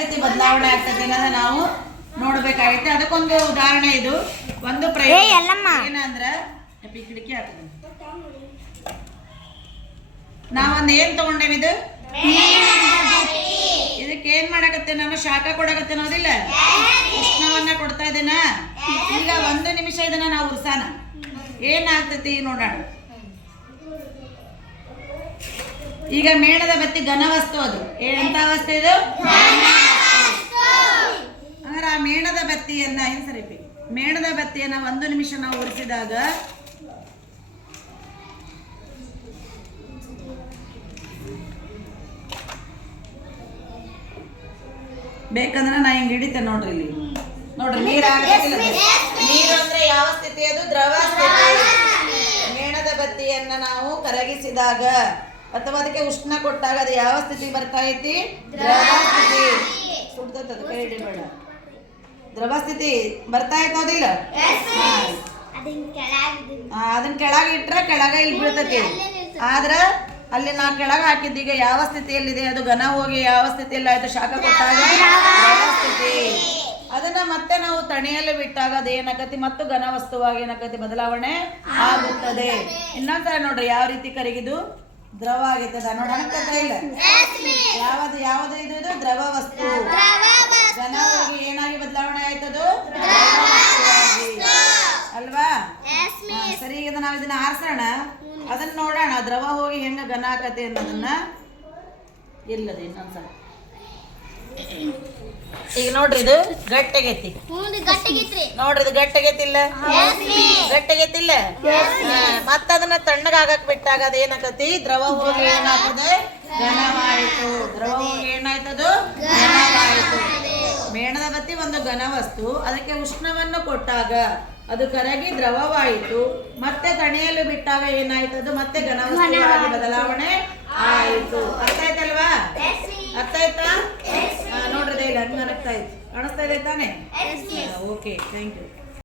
ರೀತಿ ಬದಲಾವಣೆ ಆಗ್ತದೆ ಅನ್ನೋದನ್ನ ನಾವು ನೋಡ್ಬೇಕಾಗೈತೆ. ಅದಕ್ಕೊಂದು ಉದಾಹರಣೆ ಇದು. ಒಂದು ಪ್ರಯೋಗ ಏನಂದ್ರೆ ಕಿಟಕಿ ಹಾಕ್ತದೆ. ನಾವೊಂದು ಏನ್ ತಗೊಂಡೇವಿ, ಇದು ಇದಕ್ಕೆ ಏನ್ ಮಾಡಕತ್ತೆ, ನಾನು ಶಾಖ ಕೊಡಕತ್ತೆ ಅನ್ನೋದಿಲ್ಲ, ಉಷ್ಣವನ್ನ ಕೊಡ್ತಾ ಇದ್ದೇನ. ಈಗ 1 ನಿಮಿಷ ಇದನ್ನ ನಾವು ಉರ್ಸಾನ, ಏನಾಗ್ತತಿ ನೋಡೋಣ. ಈಗ ಮೇಣದ ಬತ್ತಿ ಘನ ವಸ್ತು, ಅದು ಎಂತ ವಸ್ತು ಇದು? ಅಂದ್ರೆ ಆ ಮೇಣದ ಬತ್ತಿಯನ್ನ ಮೇಣದ ಬತ್ತಿಯನ್ನ 1 ನಿಮಿಷ ನಾವು ಉರಿಸಿದಾಗ ಬೇಕಂದ್ರೆ ನಾ ಹಿಂಗೆ ಹಿಡಿತೇನೆ ನೋಡ್ರಿ. ಇಲ್ಲಿ ನೋಡ್ರಿ, ನೀರು ಅಂದ್ರೆ ಯಾವ ಸ್ಥಿತಿ? ಅದು ದ್ರವ ಸ್ಥಿತಿ. ಮೇಣದ ಬತ್ತಿಯನ್ನ ನಾವು ಕರಗಿಸಿದಾಗ ಅಥವಾ ಅದಕ್ಕೆ ಉಷ್ಣ ಕೊಟ್ಟಾಗ ಅದು ಯಾವ ಸ್ಥಿತಿ ಬರ್ತಾ ಐತಿ? ದ್ರವ ಸ್ಥಿತಿ. ಸುಡ್ತದ ಕೈ ಹಿಡಿಬೇಡ. ದ್ರವ ಸ್ಥಿತಿ ಬರ್ತಾ ಇರ್ತೋದಿಲ್ಲ. ಅದನ್ನ ಕೆಳಗೆ ಇಟ್ರೆ ಕೆಳಗ ಇಲ್ಲಿ ಬೀಳ್ತತಿ. ಆದ್ರ ಅಲ್ಲಿ ನಾ ಕೆಳಗೆ ಹಾಕಿದ್ದೀಗ ಯಾವ ಸ್ಥಿತಿಯಲ್ಲಿದೆ? ಅದು ಘನ ಹೋಗಿ ಯಾವ ಸ್ಥಿತಿಯಲ್ಲಿ ಆಯ್ತು? ಶಾಖ ಕೊಟ್ಟಾಗ ದ್ರವ ಸ್ಥಿತಿ. ಅದನ್ನ ಮತ್ತೆ ನಾವು ತಣಿಯಲ್ಲಿ ಬಿಟ್ಟಾಗ ಅದು ಏನಾಗತಿ? ಮತ್ತು ಘನ ವಸ್ತುವಾಗಿ ಏನಾಗತಿ? ಬದಲಾವಣೆ ಆಗುತ್ತದೆ. ಇನ್ನೊಂದ್ಸಲ ನೋಡ್ರಿ ಯಾವ ರೀತಿ ಕರಗಿದು ದ್ರವ ಆಗೈತದ ನೋಡ. ಇಲ್ಲ ಯಾವುದು ಯಾವುದು ಇದು? ಇದು ದ್ರವ ವಸ್ತು. ಘನ ಹೋಗಿ ಏನಾಗಿ ಬದಲಾವಣೆ ಆಯ್ತದು? ಅಲ್ವಾ? ಸರಿ, ಈಗ ನಾವ್ ಇದನ್ನ ಆರಿಸೋಣ, ಅದನ್ನ ನೋಡೋಣ. ದ್ರವ ಹೋಗಿ ಹೆಂಗ ಘನ ಆಕತಿ ಅನ್ನೋದನ್ನ. ಇಲ್ಲದ ಇನ್ನೊಂದ್ಸಲ ಈಗ ನೋಡ್ರಿ, ಇದು ಗಟ್ಟಿಗೈತಿ. ನೋಡ್ರಿ, ಇದು ಗಟ್ಟಿಗೈತಿಲ್ಲ? ಗಟ್ಟಿಗೈತಿಲ್ಲ? ಮತ್ತದನ್ನ ತಣ್ಣಗಾಗಕ್ ಬಿಟ್ಟಾಗ ಅದ ಏನಾಕತಿ? ದ್ರವ ಹೋಗಿ ಏನಾಗ್ತದೆ? ಘನವಾಯಿತು. ದ್ರವ ಹೋಗಿ ಏನಾಯ್ತದು? ಘನವಾಯಿತು. ಮೇಣದ ಬತ್ತಿ ಒಂದು ಘನ ವಸ್ತು, ಅದಕ್ಕೆ ಉಷ್ಣವನ್ನು ಕೊಟ್ಟಾಗ ಅದು ಕರಗಿ ದ್ರವವಾಯಿತು. ಮತ್ತೆ ತಣಿಯಲು ಬಿಟ್ಟಾಗ ಏನಾಯ್ತದು? ಮತ್ತೆ ಘನ ವಸ್ತುವಾಗಿ ಬದಲಾವಣೆ ಆಯಿತು. ಅರ್ಥ ಆಯ್ತಲ್ವಾ? ಅರ್ಥ ಆಯ್ತಾ? ನೋಡ್ರಿ, ಹಂಗ ಅನಗ್ತಾ ಇತ್ತು, ಕಾಣಿಸ್ತಾ ಇದೆ ತಾನೆ? Okay, thank you.